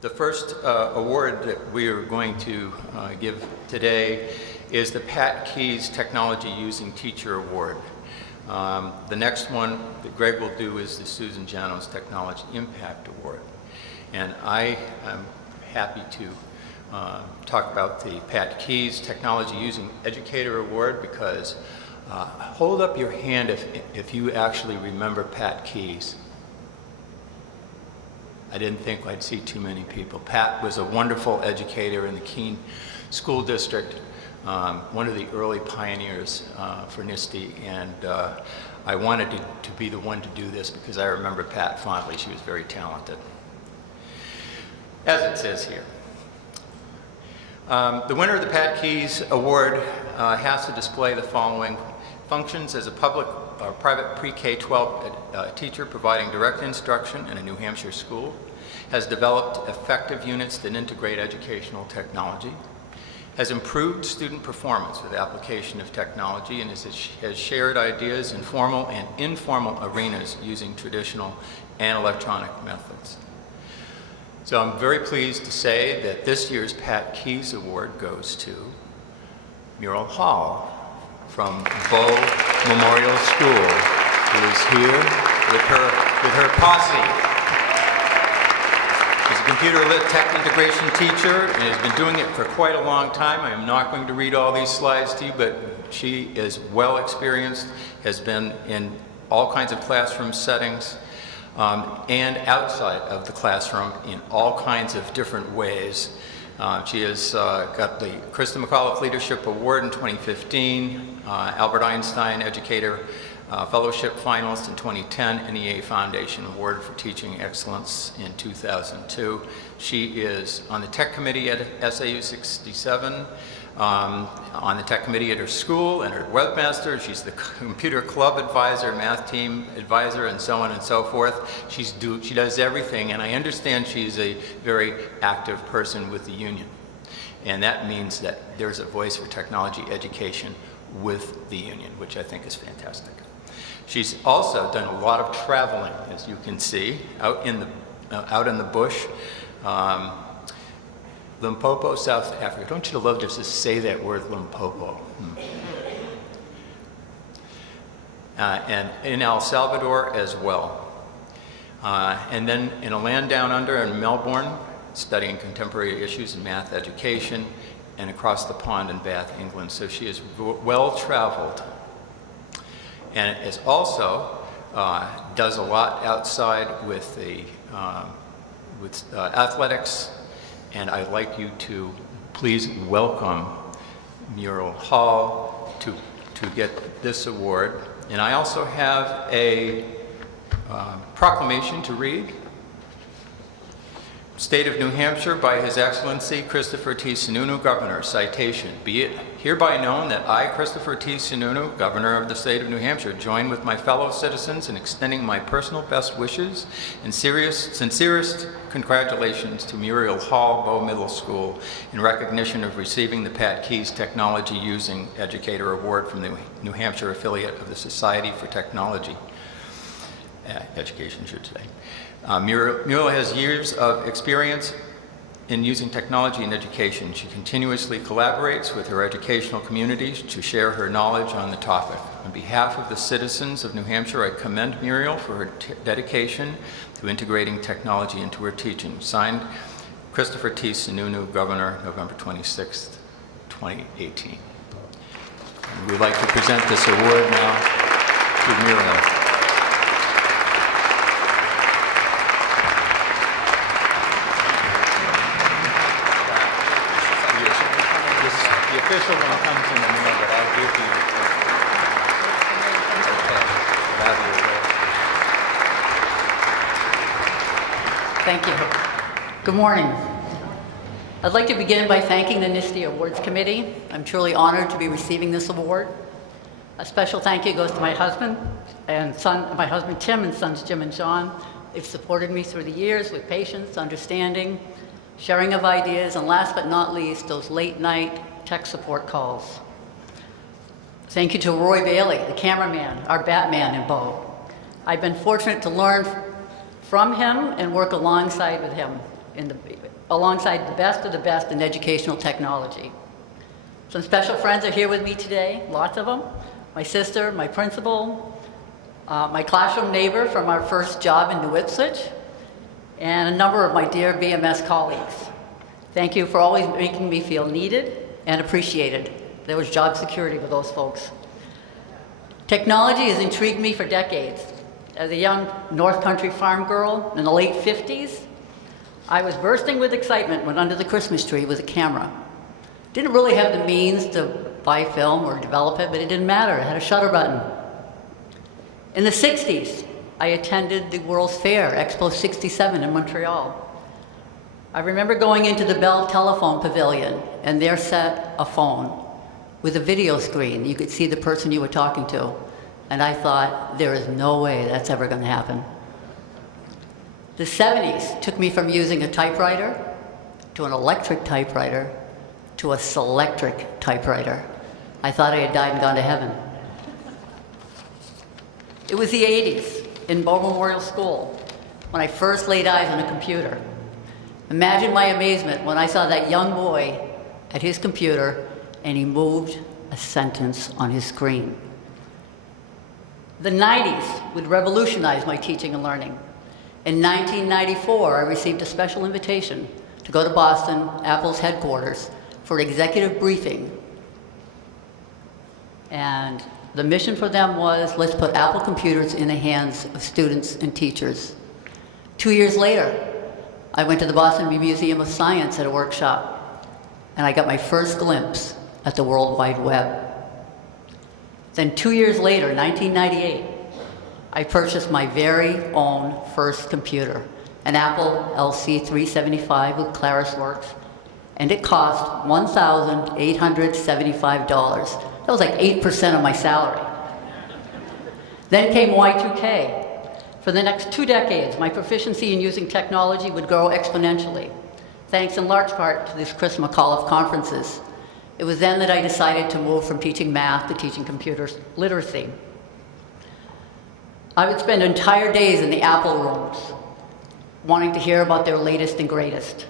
The first award that we are going to give today is the Pat Keyes Technology Using Teacher Award. The next one that Greg will do is the Susan Janos Technology Impact Award. And I am happy to talk about the Pat Keyes Technology Using Educator Award because hold up your hand if you actually remember Pat Keyes. I didn't think I'd see too many people. Pat was a wonderful educator in the Keene School District, one of the early pioneers for NHSTE, and I wanted to be the one to do this because I remember Pat fondly. She was very talented. As it says here, the winner of the Pat Keyes Award has to display the following functions as a public or private pre-K-12 teacher providing direct instruction in a New Hampshire school, has developed effective units that integrate educational technology, has improved student performance with application of technology, and has shared ideas in formal and informal arenas using traditional and electronic methods. So I'm very pleased to say that this year's Pat Keyes Award goes to Muriel Hall from Bow Memorial School, who is here with her posse. She's a computer lit tech integration teacher and has been doing it for quite a long time. I am not going to read all these slides to you, but she is well experienced, has been in all kinds of classroom settings and outside of the classroom in all kinds of different ways. She has got the Krista McAuliffe Leadership Award in 2015, Albert Einstein Educator Fellowship Finalist in 2010, NEA Foundation Award for Teaching Excellence in 2002. She is on the Tech Committee at SAU 67, on the Tech Committee at her school and her webmaster. She's the Computer Club Advisor, Math Team Advisor, and so on and so forth. She does everything, and I understand she's a very active person with the union. And that means that there's a voice for technology education with the union, which I think is fantastic. She's also done a lot of traveling, as you can see, out in the bush. Limpopo, South Africa. Don't you love just to say that word, Limpopo? And in El Salvador as well. And then in a land down under in Melbourne, studying contemporary issues in math education, and across the pond in Bath, England. So she is well traveled. And is also does a lot outside with the athletics. And I'd like you to please welcome Muriel Hall to get this award. And I also have a proclamation to read. State of New Hampshire, by His Excellency Christopher T. Sununu, Governor. Citation: be it hereby known that I, Christopher T. Sununu, Governor of the State of New Hampshire, join with my fellow citizens in extending my personal best wishes and sincerest congratulations to Muriel Hall, Bow Middle School, in recognition of receiving the Pat Keyes Technology Using Educator Award from the New Hampshire affiliate of the Society for Technology Education, should say. Muriel has years of experience in using technology in education. She continuously collaborates with her educational communities to share her knowledge on the topic. On behalf of the citizens of New Hampshire, I commend Muriel for her dedication to integrating technology into her teaching. Signed, Christopher T. Sununu, Governor, November 26th, 2018. And we'd like to present this award now to Muriel. The official one comes in a minute, but I'll give you. Thank you. Good morning. I'd like to begin by thanking the NHSTE Awards Committee. I'm truly honored to be receiving this award. A special thank you goes to my husband Tim and sons Jim and John. They've supported me through the years with patience, understanding, sharing of ideas, and last but not least, those late night tech support calls. Thank you to Roy Bailey, the cameraman, our Batman in Bow. I've been fortunate to learn from him and work alongside with him alongside the best of the best in educational technology. Some special friends are here with me today, lots of them. My sister, my principal, my classroom neighbor from our first job in New Ipswich, and a number of my dear BMS colleagues. Thank you for always making me feel needed and appreciated. There was job security with those folks. Technology has intrigued me for decades. As a young North Country farm girl in the late 50s, I was bursting with excitement when under the Christmas tree was a camera. Didn't really have the means to buy film or develop it, but it didn't matter. It had a shutter button. In the 60s, I attended the World's Fair, Expo 67 in Montreal. I remember going into the Bell Telephone Pavilion, and there sat a phone with a video screen. You could see the person you were talking to. And I thought, there is no way that's ever going to happen. The 70s took me from using a typewriter to an electric typewriter to a selectric typewriter. I thought I had died and gone to heaven. It was the 80s in Bow Memorial School when I first laid eyes on a computer. Imagine my amazement when I saw that young boy at his computer and he moved a sentence on his screen. The 90s would revolutionize my teaching and learning. In 1994, I received a special invitation to go to Boston, Apple's headquarters, for an executive briefing. And the mission for them was, let's put Apple computers in the hands of students and teachers. 2 years later, I went to the Boston Museum of Science at a workshop, and I got my first glimpse at the World Wide Web. Then 2 years later, 1998, I purchased my very own first computer, an Apple LC375 with ClarisWorks, and it cost $1,875. That was like 8% of my salary. Then came Y2K. For the next 2 decades, my proficiency in using technology would grow exponentially, thanks in large part to this Chris McAuliffe conferences. It was then that I decided to move from teaching math to teaching computer literacy. I would spend entire days in the Apple rooms, wanting to hear about their latest and greatest.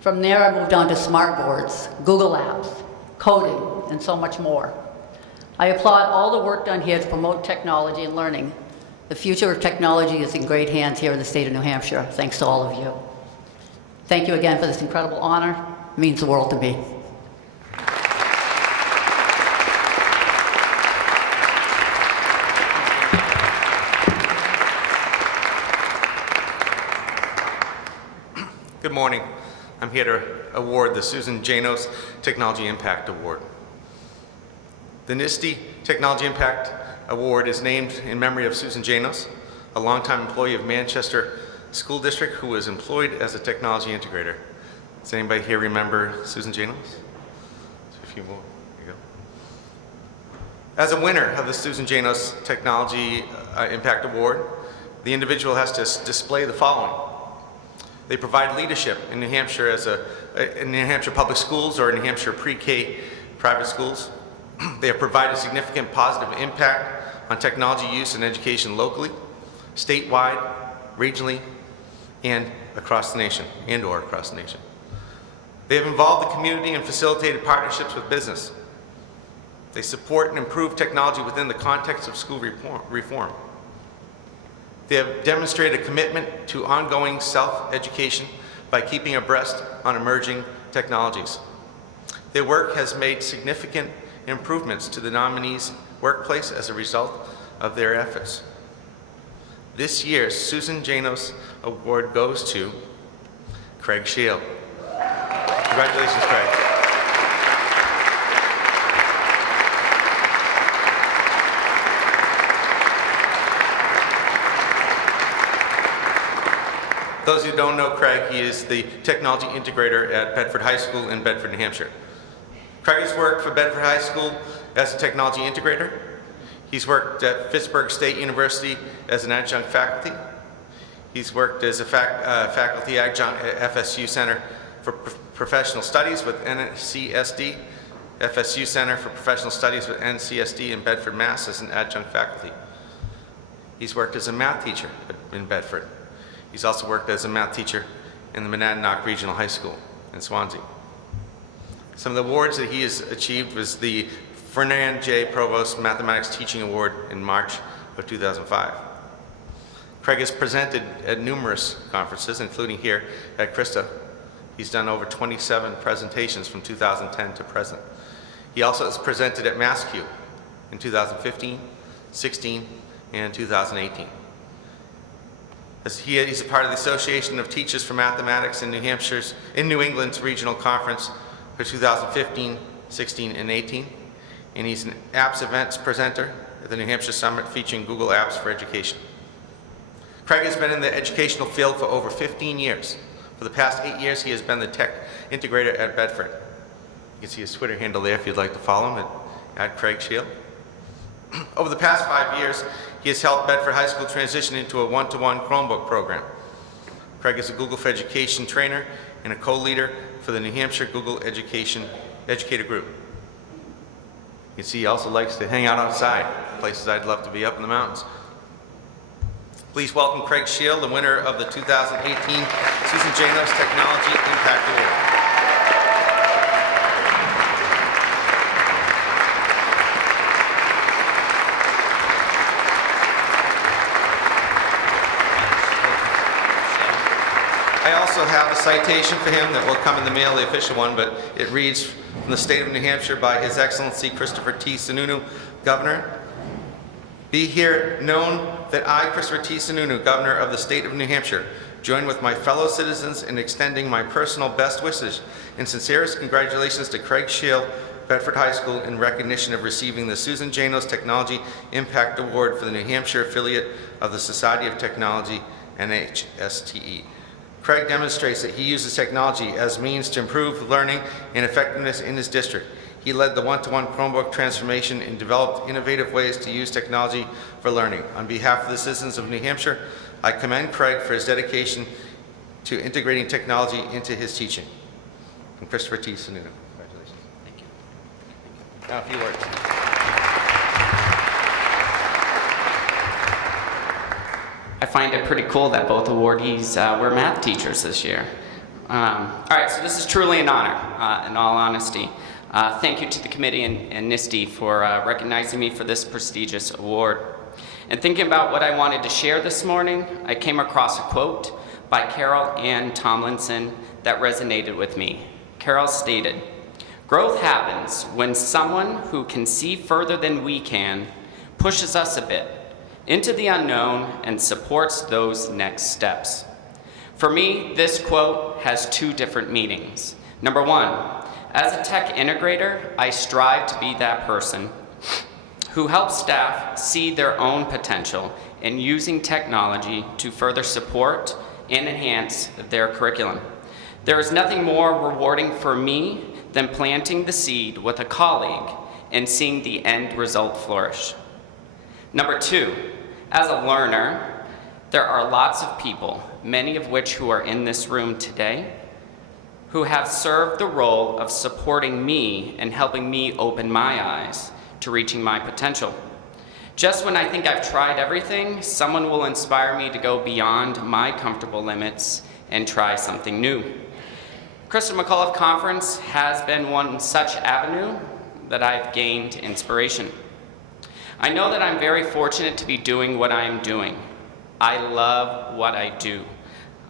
From there, I moved on to smartboards, Google Apps, coding, and so much more. I applaud all the work done here to promote technology and learning. The future of technology is in great hands here in the state of New Hampshire, thanks to all of you. Thank you again for this incredible honor. It means the world to me. Good morning. I'm here to award the Susan Janos Technology Impact Award. The NHSTE Technology Impact Award is named in memory of Susan Janos, a longtime employee of Manchester School District who was employed as a technology integrator. Does anybody here remember Susan Janos? A few more. There you go. As a winner of the Susan Janos Technology Impact Award, the individual has to display the following. They provide leadership in New Hampshire in New Hampshire public schools or in New Hampshire pre-K private schools. They have provided significant positive impact on technology use in education locally, statewide, regionally, and across the nation, and/or across the nation. They have involved the community and facilitated partnerships with business. They support and improve technology within the context of school reform. They have demonstrated a commitment to ongoing self-education by keeping abreast on emerging technologies. Their work has made significant improvements to the nominees' workplace as a result of their efforts. This year's Susan Janos Award goes to Craig Shield. Congratulations, Craig. Those who don't know Craig, he is the technology integrator at Bedford High School in Bedford, New Hampshire. Craig has worked for Bedford High School as a technology integrator. He's worked at Pittsburgh State University as an adjunct faculty. He's worked as a faculty adjunct at FSU Center for Professional Studies with NCSD, FSU Center for Professional Studies with NCSD in Bedford, Mass. As an adjunct faculty. He's worked as a math teacher in Bedford. He's also worked as a math teacher and the Monadnock Regional High School in Swansea. Some of the awards that he has achieved was the Fernand J. Provost Mathematics Teaching Award in March of 2005. Craig has presented at numerous conferences, including here at Krista. He's done over 27 presentations from 2010 to present. He also has presented at MassQ in 2015, 16, and 2018. He's a part of the Association of Teachers for Mathematics in New England's Regional Conference for 2015, 16, and 18. And he's an apps events presenter at the New Hampshire Summit featuring Google Apps for Education. Craig has been in the educational field for over 15 years. For the past 8 years, he has been the tech integrator at Bedford. You can see his Twitter handle there if you'd like to follow him at Craig Shield. Over the past 5 years, he has helped Bedford High School transition into a one-to-one Chromebook program. Craig is a Google for Education trainer and a co-leader for the New Hampshire Google Educator Group. You can see he also likes to hang out outside, places I'd love to be up in the mountains. Please welcome Craig Shield, the winner of the 2018 Susan Janos Technology Impact Award. I also have a citation for him that will come in the mail, the official one, but it reads from the state of New Hampshire by His Excellency Christopher T. Sununu, Governor. Be here known that I, Christopher T. Sununu, Governor of the state of New Hampshire, join with my fellow citizens in extending my personal best wishes and sincerest congratulations to Craig Shield, Bedford High School, in recognition of receiving the Susan Janos Technology Impact Award for the New Hampshire affiliate of the Society of Technology, NHSTE. Craig demonstrates that he uses technology as means to improve learning and effectiveness in his district. He led the one-to-one Chromebook transformation and developed innovative ways to use technology for learning. On behalf of the citizens of New Hampshire, I commend Craig for his dedication to integrating technology into his teaching. From Christopher T. Sununu. Congratulations. Thank you. Now a few words. I find it pretty cool that both awardees were math teachers this year. All right, so this is truly an honor, in all honesty. Thank you to the committee and NHSTE for recognizing me for this prestigious award. And thinking about what I wanted to share this morning, I came across a quote by Carol Ann Tomlinson that resonated with me. Carol stated, "Growth happens when someone who can see further than we can pushes us a bit into the unknown and supports those next steps." For me, this quote has two different meanings. Number one, as a tech integrator, I strive to be that person who helps staff see their own potential in using technology to further support and enhance their curriculum. There is nothing more rewarding for me than planting the seed with a colleague and seeing the end result flourish. Number two, as a learner, there are lots of people, many of which who are in this room today, who have served the role of supporting me and helping me open my eyes to reaching my potential. Just when I think I've tried everything, someone will inspire me to go beyond my comfortable limits and try something new. Krista McAuliffe Conference has been one such avenue that I've gained inspiration. I know that I'm very fortunate to be doing what I am doing. I love what I do.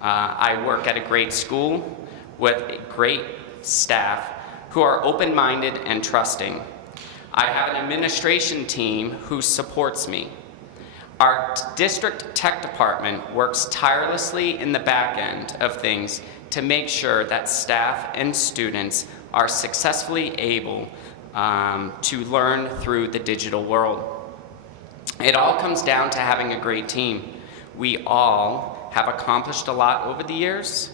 I work at a great school with a great staff who are open-minded and trusting. I have an administration team who supports me. Our district tech department works tirelessly in the back end of things to make sure that staff and students are successfully able to learn through the digital world. It all comes down to having a great team. We all have accomplished a lot over the years,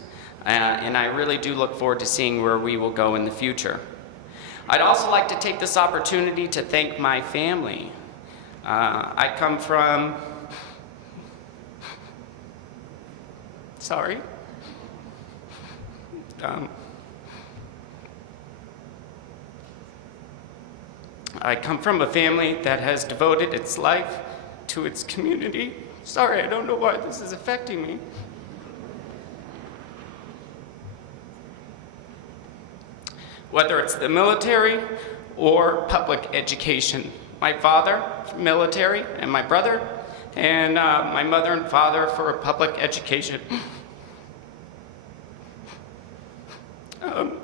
and I really do look forward to seeing where we will go in the future. I'd also like to take this opportunity to thank my family. I come from, I come from a family that has devoted its life to its community. Sorry, I don't know why this is affecting me. whether it's the military or public education. My father, military, and my brother, and my mother and father for public education. I'm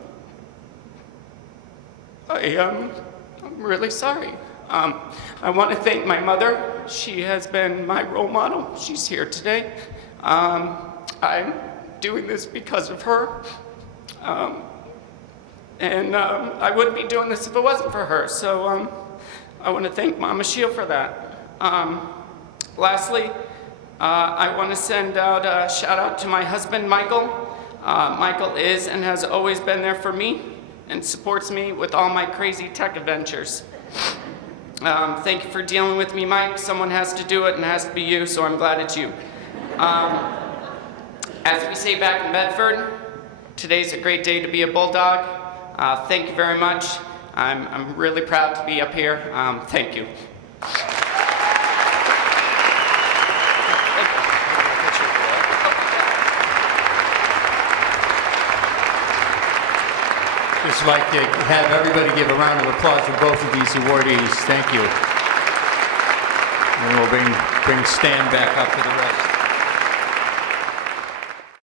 really sorry. I want to thank my mother. She has been my role model. She's here today. I'm doing this because of her. And I wouldn't be doing this if it wasn't for her. So I want to thank Mama Shield for that. Lastly, I want to send out a shout out to my husband, Michael. Michael is and has always been there for me and supports me with all my crazy tech adventures. Thank you for dealing with me, Mike. Someone has to do it, and it has to be you, so I'm glad it's you. As we say back in Bedford, today's a great day to be a Bulldog. Thank you very much. I'm really proud to be up here. Thank you. Just like to have everybody give a round of applause for both of these awardees. Thank you. And we'll bring Stan back up for the rest.